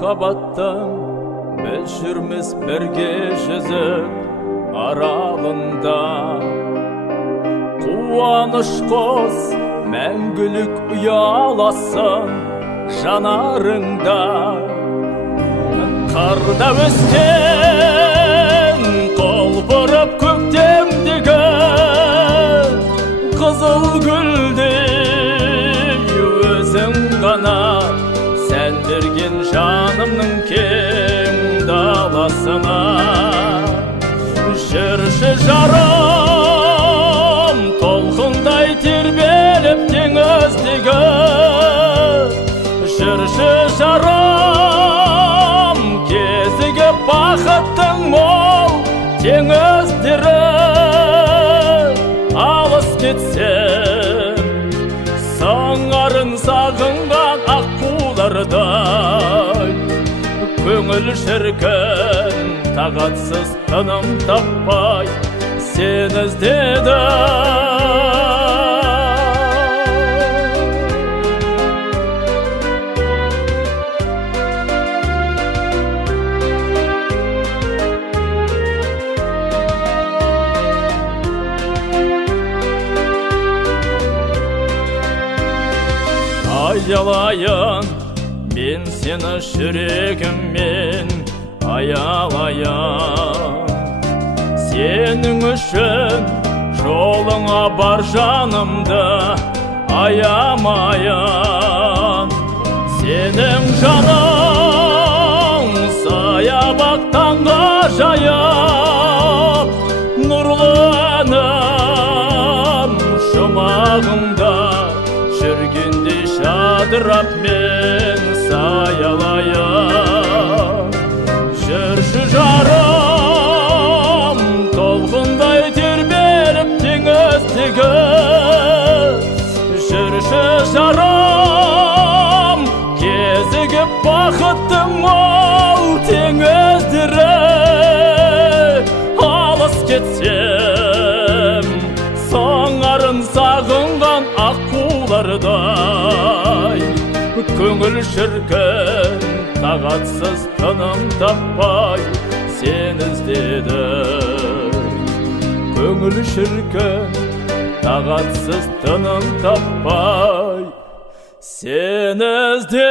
махаббаттың біз жүрміз бірге жүзіп аралында. Қуаныш қос мәңгілік ұяласын жанарыңда. Қарда өскен құлпырып көктемдегі қызыл гүлдей өзің ғана сәндірген жанымның кең даласына. Жүрші жарым толқындай тербеліп теңіздегі. Жүрші жарым кезігіп бақыттың мол теңіздері. Алыс кетсем сыңарын сағынған аққулардай, көңіл шіркін тағатсыз тыным таппай сен іздеді. Аялайын мен сені жүрегіммен, аялайын. Сенің үшін жолыңа бар жанымды аямайын. Сенің жаның саябақтан ғажайып, нұрлы үнім жұмағыңда жүргенде жадырап мен саялайын. Жүрші жарым толқындай тербеліп теңіздегі. Жүрші жарым кезігіп бақыттың мол теңіздері. Алыс кетсем сыңарын сағынған аққулардай, көңіл шіркін тағатсыз тыным таппай сен іздеді. Көңіл шіркін тағатсыз тыным таппай сен іздеді.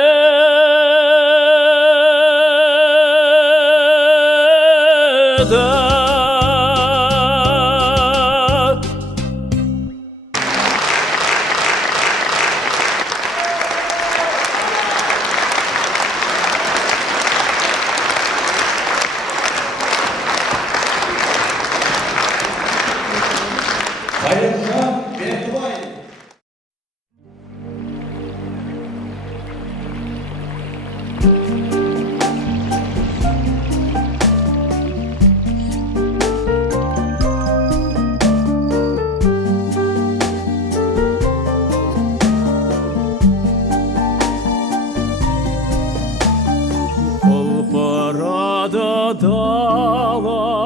Қайыржан Бектібай. Құлпырады дала